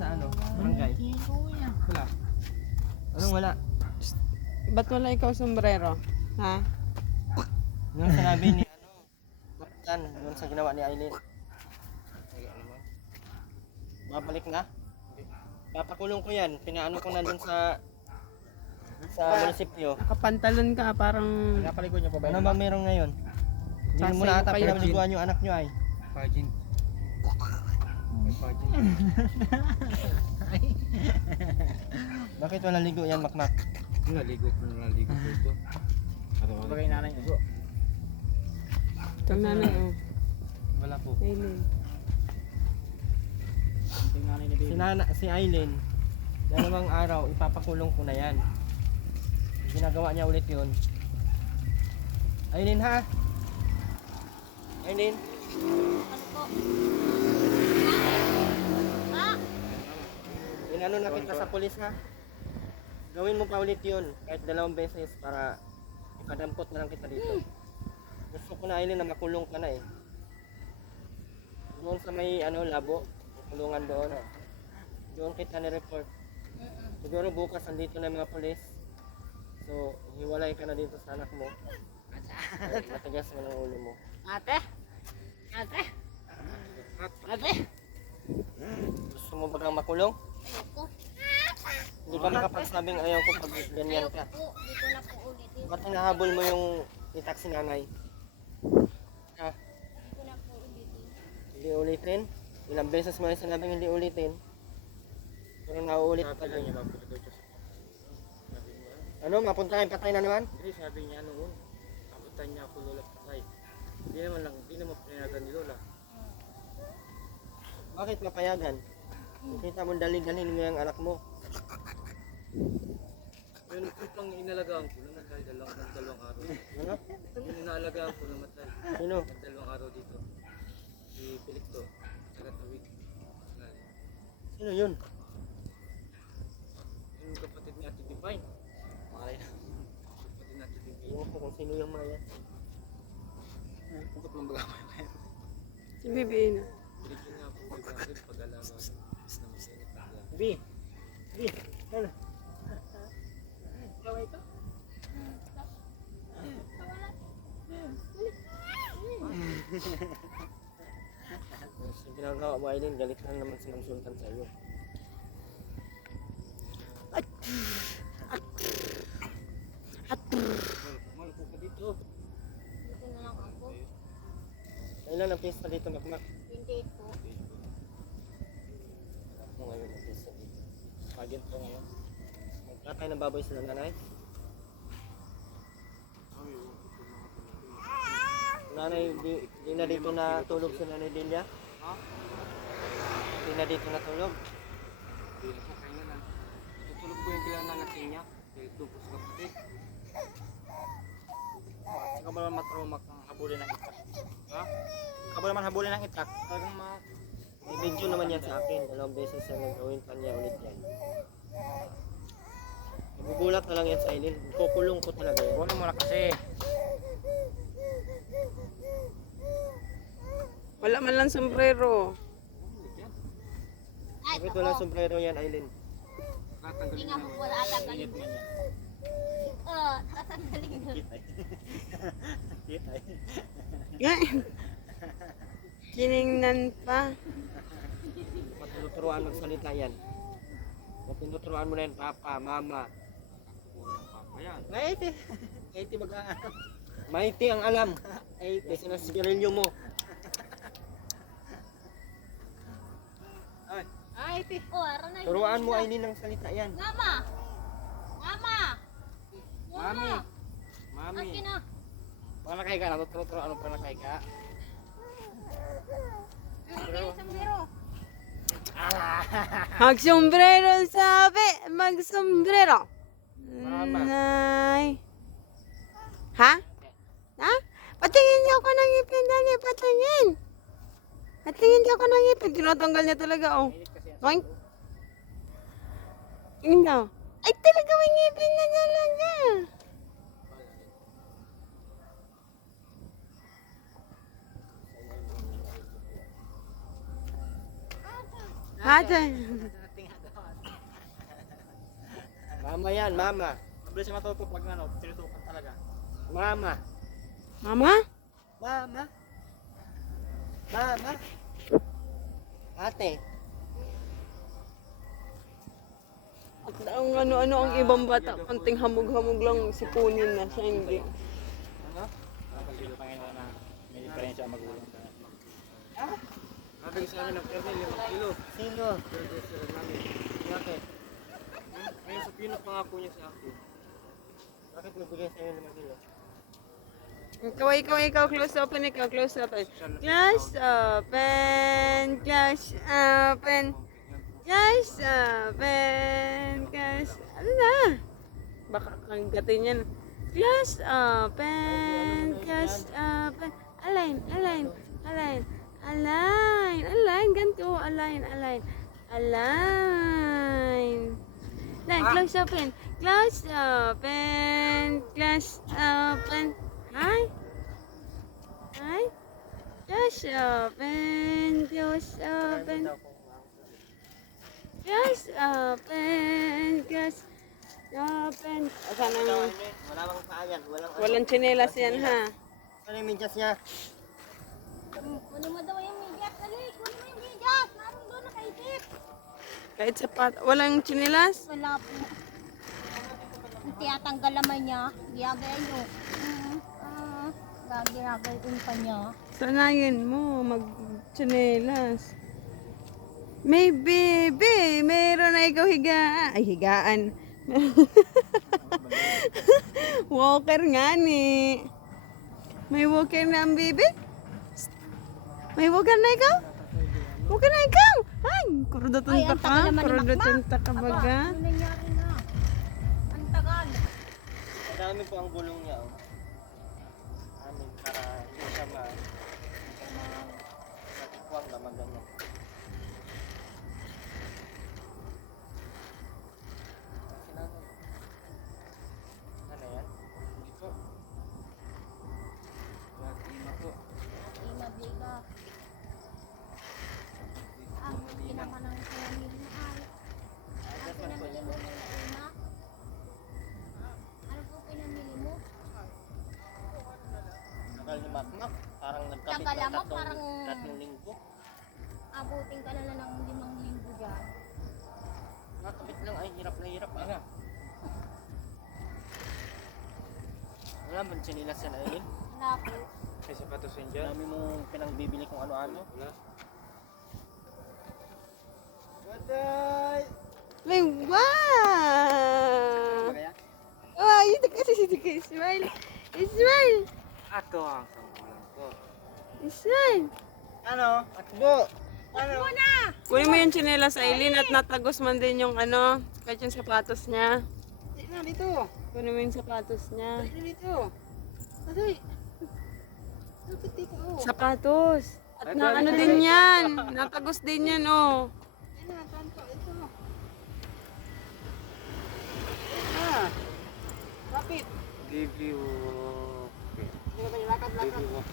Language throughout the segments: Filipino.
sa ano, barangay? Wala. Anong wala? Ba't wala ikaw sombrero? Ha? Yung sinabi ni Tan, yung sa ginawa ni Aileen. Babalik na? Papakulong ko yan. Pinaano ko na dun sa munisipyo. Nakapantalon ka, parang... Napaligo niyo pa ba? Ano ba meron ngayon? Hindi mo Sasayaw na ata kayo. pinaliguan yung anak nyo ay. Pageant. May pageant. Bakit wala ligo yan, Makmak? Naligo po ito. Bagay nanay niyo. Itong nanay, oh. Wala po. Aileen. Yung nanay ni baby. Si Aileen, dalawang araw, ipapakulong ko na yan. Ginagawa niya ulit yun. Aileen ha? Aileen? Inano na kita sa pulis ha? Gawin mo pa ulit yun, kahit 2 beses para ikadampot na lang kita dito. Gusto ko na Aileen na makulong ka na eh. Doon sa may labo, kulungan doon. Doon kita ni-report. Siguro bukas andito na yung mga pulis. So, hiwalay ka na dito sa anak mo. Matigas mo ng ulo mo. Ate? Ate? Ate? Gusto mo bagang makulong? Ayoko. Hindi ka makapagsabing ayaw ko pag ganyan ka. Ayoko po. Dito na po ulitin. Ba't hinahabol mo yung itaksi nanay? Ha? Dito na po ulitin. Hindi ulitin? Ilang beses mo yung sinabing hindi ulitin? Pero nauulit pa Sabi lang din. niya mapulito siya. Sabi niya. Ano? Mapuntahan patay na naman? Hindi, sabi niya noon. Abutan niya ako lola patay. Hindi naman pinayagan ni lola. Bakit mapayagan? Nakita mo dalhin mo yung anak mo. Pero pang inalagaan ko, namatay dalawang araw. Ano? Yung inaalagaan ko, namatay. Sino? Dalawang araw dito. Si Pilikto, taga-tawid. Sino yun? Yung kapatid ni Ate Divine. Kapatid ni Ate Divine. Ewan ko kung sino yung mga yan. Pukot lang bagamay na yan. Si Bibiin. Pilikto nga po kay Bakit pag-alaga. Mas na masinit na yan. Bi! Bi! Ano? Gawin ito? Sa ginagawa mo Aileen, galit na naman si Mang Sultan sa iyo. Malko ka dito. Dito na lang ako. Kailan ang pista dito, Makmak? 28 po. Ako ngayon ang pista dito. Pageant ko ngayon. Magkatay ng baboy sila nanay. Nanay, di na dito natulog si Nanay Delia? Ha? Di na dito natulog? Hindi na po kaya na. Tutulog po yung kailangan natin niya. Dahil doon po sa kapatid. Saka ba naman matrauma kang habulin ng itak? Ha? Saka ba naman habulin ng itak? Talagang May video naman yan sa akin. 2 beses na nagawin pa niya ulit yan. Nagugulat na lang yan sa Aileen. Kukulong ko talaga yan. Kunin mo na kasi. Wala man lang sombrero. Ay, Bakit ito walang po. sombrero yan, Aileen? Hindi Tatanggalin nga po na. wala atanggalin. Init man yan. Tatanggalin na. Nga. Kiningnan pa. Matuturuan magsalita yan. Matuturuan mo na yan, Papa, Mama. Ayan. Ngayon, Maiti ang alam. Kasi nasigarilyo mo. Ay, oh, aron na. Turuan mo Aileen ng salita yan. Mama! Mama! Mami. Mama! Mami. Akin na. Panakay ka na. Tuturo ano panakay ka. Sombrero. Magsombrero sabi. Magsombrero. Mama. Nay. Ha? Ha? Patingin niyo ako ng ngipin. Dali, patingin. Patingin niyo ako ng ngipin. Tinatanggal niya talaga, oh. Boing. Tingin daw. Ay, talaga may ngipin na talaga. Ate. Mama yan, mama. Mabilis siya matuto pag ano, tinutukan talaga. Mama. Mama? Mama. Mama. Ate. At ang ano-ano ang ibang bata, konting hamog-hamog lang sipunin na siya, hindi. Ano? Nakapagdilo pa ngayon na may diferensya ang magulang. Sabi sa amin ng kernel, 5 kilo. Sino? Bakit? Ngayon sa pinapangako niya sa akin. Bakit magbigay sa inyo 5 kilo? Ikaw, close open, close open. Close open, close open. Close open, close. Ano na? Baka kagatin yan. Close open, close open. Align, ganito. Align. Close open. Close open. Hi. Close open. Close open. Sana yung Wala bang paa yan? walang tsinelas yan ha. Ano yung medyas niya? Kunin mo daw yung medyas. Dali, kunin mo yung medyas. Naroon doon nakaisip. Kahit sapat, walang tsinelas. Wala po. Tiyatanggal naman niya. Giyagay nyo. Gagiragay pa niya. Sanayin mo mag-tsinelas. May baby, meron na ikaw higaan. Ay, higaan. Walker nga ni. May walker na ang baby? May walker na ikaw? Walker na ikaw? Ay, kurudoton Ay, ka ang tagal ka. naman ni Kurudoton Makmak. ka baga. Ano nangyari na? Ang tagal. Madami po ang gulong niya. Oh. Amin para hindi siya matikuang na maganda. Ano yan? Dito. Lima po. Mabiga. Kinaka ng pinamili na ay. Ang pinamili mo na una? Ano po pinamili mo? Tagal ni Makmak. Parang nagkabit Tagal ng mo, parang- tatlong linggo. Abutin ka na lang ng 5 linggo dyan. Nakakabit lang ay hirap na hirap. Ano? Wala man sinilas yan ay. Wala po. May sapatos yun dyan. Dami mong pinagbibili kung ano-ano. Wala. May wow! Oh, ito kasi si Tika. Smile. Smile. Ato ang sangkulang ko. Smile. Ano? Akbo! Ano? Kunin mo yung tsinelas, Aileen, at natagos man din yung ano, kahit yung sapatos niya. Dito. Kunin mo yung sapatos niya. Dito. Aday. Dito. Sapatos. At na ano din yan. Natagos din yan, oh. Lapit. Give you... Okay. Hindi ka ba nilakad? Give you walk.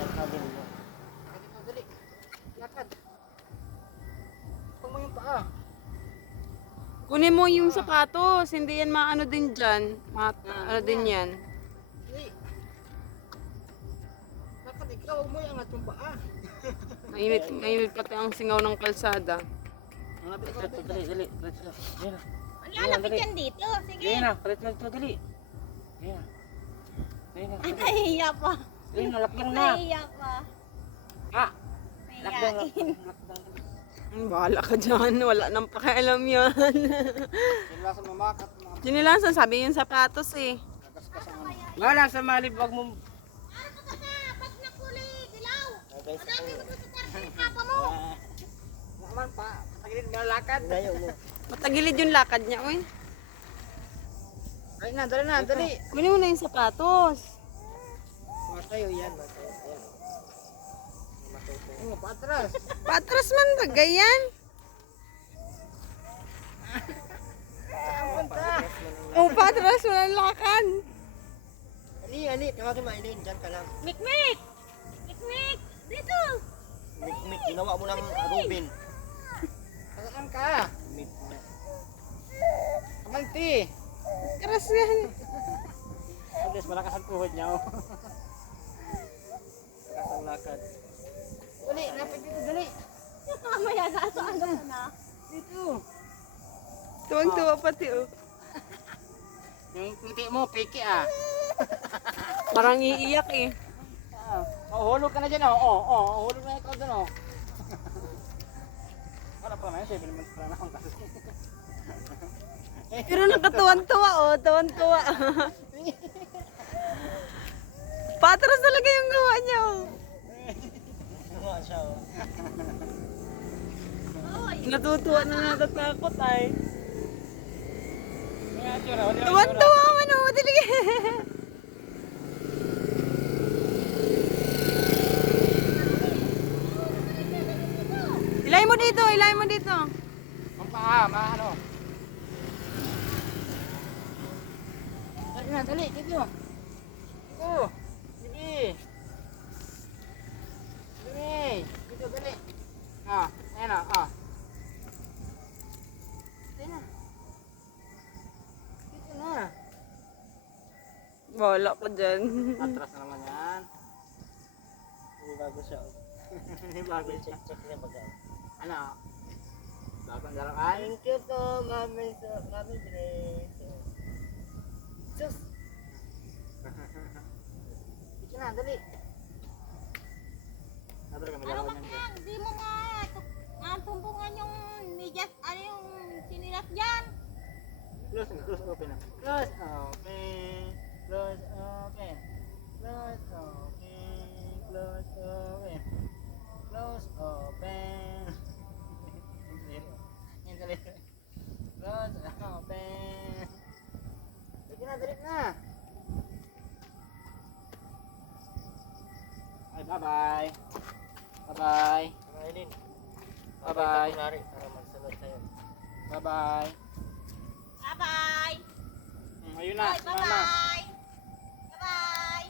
Lakadin mo. Dali. Lakad. Pang mo yung paa. Kunin mo yung sapatos. Hindi yan maano din dyan. Ano din yan. Dali. Lakad ikaw. Huwag mo yung angat yung paa. Mainit pati ang singaw ng kalsada. Dali. Dali. Dali. Ang lalapit yan dito. Sige. Dali na. Palit na ito. Dali. Dali na. Dali na. Ay, nahiya pa. Dali na. Lakyan na. Nahiya pa. Ah. Lakyan. Nahiyain. Bahala ka dyan. Wala nang pakialam yan. Sinilasan mamakat. Sinilasan, sabi yung sapatos eh. Wala sa malib. Huwag mo. Ano ka na? Ba't na kulay? Dilaw? Guys, Madami mo doon sa karton. Papa mo. naman pa. Patagilid mo ang lakad. Ngayon mo. Matagilid yung lakad niya, uy. Ay na. Dali na. Dali. Kunin mo na yung sapatos. Matayo yan. Matayo. Ayan. Matayo. Patras. Patras man ba, ganyan? Oh, patras, walang lakad. Ali. Tawagin mo. Aileen. Diyan ka lang. Mikmik! Mikmik! Dito! Ginawa mo lang Robin. Saan ka? Alti. Karas yan. At least malakas ang tuhod niya. Oh. Kasang lakad. Dali, lapit dito, dali. Mamaya sasaan ka na. Dito. Tuwang-tuwa pati oh. Yung puti mo, piki ah. Parang iiyak eh. Hulog ka na dyan oh. Hulog na ikaw dyan oh. Wala pa naman, 7 months pa na akong kasi. Pero nakatuwan-tuwa oh, tuwan-tuwa. Patras talaga yung gawa niya oh. Gawa siya oh. Natutuwa na natatakot ay. Kaya tsura, wala na Tuwan-tuwa man oh, talaga. Ilay mo dito, ilay mo dito. ang paa, maano. Dali na, dali, dito. Dito. Sige. Dali. Dito, dali. Ayan ah. Dito na. Dito na. Wala ka dyan. Atras na naman yan. Hindi bago siya oh. Hindi bago siya. Check niya baga. Ano? Bagong darakan? Thank you so, Mami Grace. Sus! Dito na, dali. Nadara kami Ano dalawa ka niyan. yan? Di mo nga tumbungan yung medyas, ano yung sinilas dyan? Close open na. Close open. Close open. Close open. Close open. Close open. Yan dali. Close open. Dali na, dali na. Ay, bye-bye. Bye-bye. Kailin. Bye-bye. Kunwari, para magsunod sa'yo. Bye-bye. Bye-bye! Ayun na, Bye, si mama. bye-bye! Bye-bye!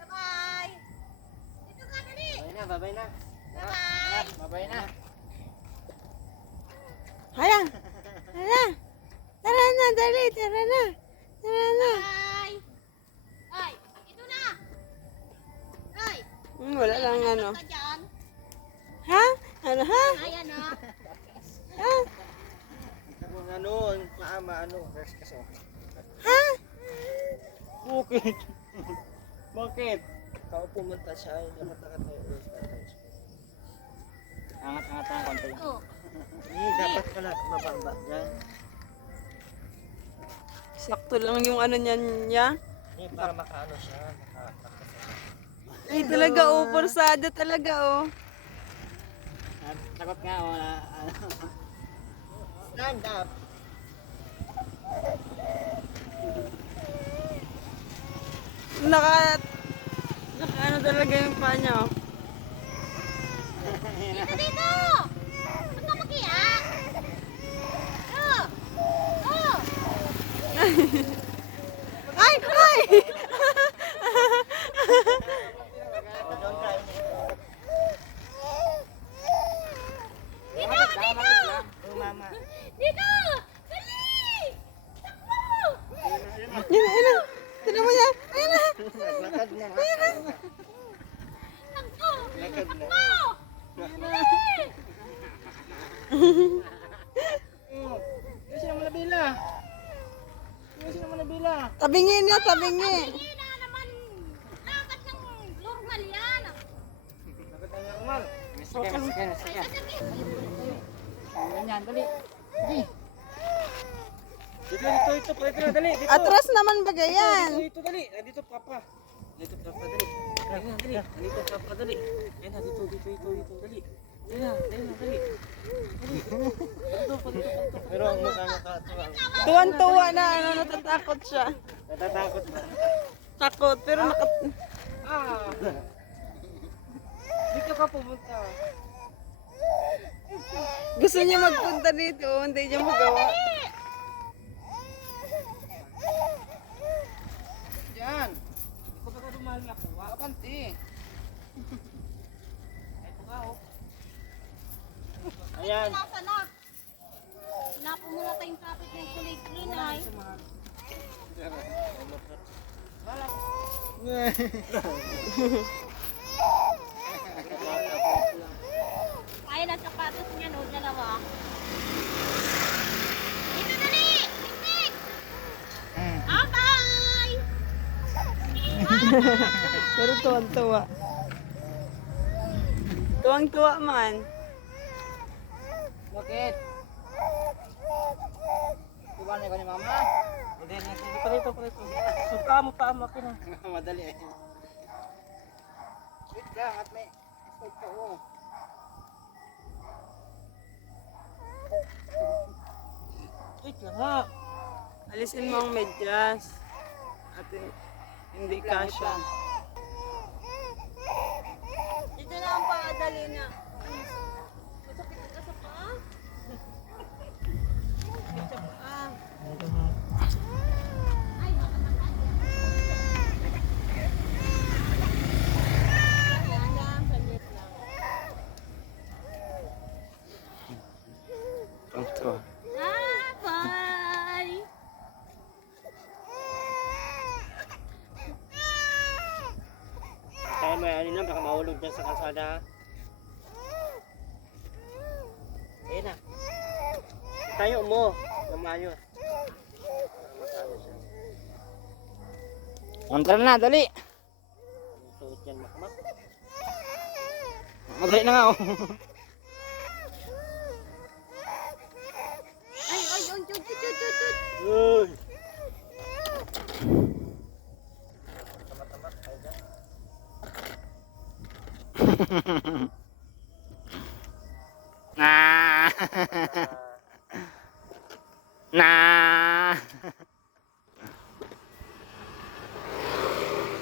Bye-bye! Dito ka, dali! Babay na. Bye-bye! Bye-bye na. Hala. Hala. Tara na, dali, tara na. Tara na. Bye! Ay, ito na! Ay! Wala lang ano. Ka dyan. Ha? Ano ha? Ayan na. Ha? Kung ano, ang paama, ano. First kasi. Ha? Bakit? Bakit? Kao pumunta siya, hindi makakatayo ulit na tayo. Angat-angat ang konti. Ito. Dapat pala mababa dyan. Sakto lang yung ano niya. Para makaano siya. Ay talaga oh, porsada talaga oh. Takot nga wala. Stand up. Naka ano talaga yung paa niya oh. Dito, dito! Ba't ka mag-iyak? Oh! Oh! Ay! Ay! Oh, don't try. Dito! Dito! Oh, mama. Dito! Dali! Takbo! Yan na. Tinan mo yan. Ayan na. Lakad na. Takbo! Lakad na. Takbo! Dali! Kasi naman nabila. Kasi naman nabila. Tabingin niya, tabingi. Hindi na naman lakad ng normal yan. Takot na normal. Sige. Ganyan, dali. Sige. Dito, pwede na, dali. Dito. Atras naman ba yan? Dito, dali. Dito, papa. Dito, papa, dali. Dali. Dito, papa, dali. Ayun na, dito, dali. Ayun na, dali. Pero ang mukha nakatuwa. Tuwan-tuwa na ano, natatakot siya. Natatakot ba? Takot, pero Dito ka pumunta. gusto niya magpunta dito, hindi niya magawa. Diyan. Ikaw ba ka dumahal na kuha? Kapanti. Ayan. Nasa na? Inapo muna tayong kapit ng kulay green ay. Kaya na sapatos niya no, dalawa. Dito dali! Tiktik! Ah, bye! Pero tuwang-tuwa. Tuwang-tuwa man. Bakit? Iwan ko ni mama. Hindi, parito. Suka mo pa mo na. Madali eh. Wait lang, at may stop pa oh. Wait lang ha. Alisin mo ang medyas. At hindi kasya. Dito na ang paadali na. Masakit ka sa paa? Sa paa. Yan lang, saglit lang. Tuwang-tuwa. Ah, bye! Kaya may ano lang, baka mahulog dyan sa kalsada. Ayun na. Tayo mo. Mamayos. Mantra na, dali. Suot yan, makmak. Madali na nga oh. Ay, chut. Uy! Nah. Nah.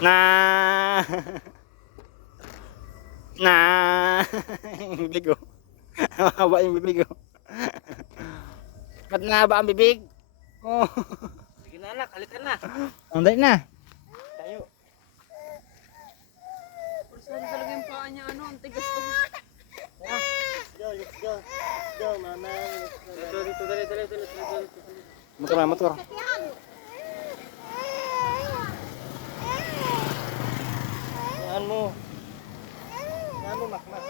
Nah. Nah. Yung bibig ko. Mahaba yung bibig ko. Ba't nahaba ang bibig? Oh. Sige na anak, halikan na. Anday na. Tayo. Saan talaga yung paa niya, ano, ang tigas pa. Let's go, mama. Let's go. Dito, dali. Motor. Yan mo. Makmak.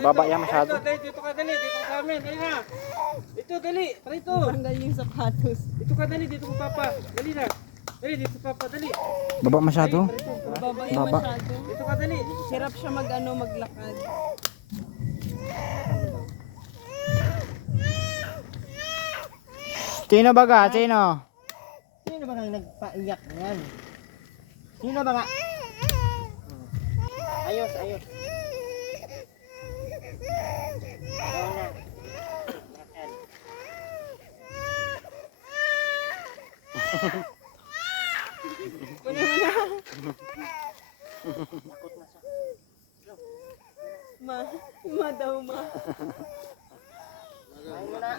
Baba yan masyado. Dito ka, dali. Dito ka sa amin. Dali na. Dito, dali. Parito. Tanggal yung sapatos. Dito ka, dali. Dito ka, papa. Dali na. Dali, dito papa. Dali. Baba masyado. Baba yung Baba. masyado. Dito ka, dali. Hirap siya maglakad. Sino baga? Sino? Sino ba nga nagpaiyak niyan? Sino ba nga? Ayos. Ayaw na. Makan. Kunin mo na. Takot na siya. Ma daw ma. Ayaw mo na.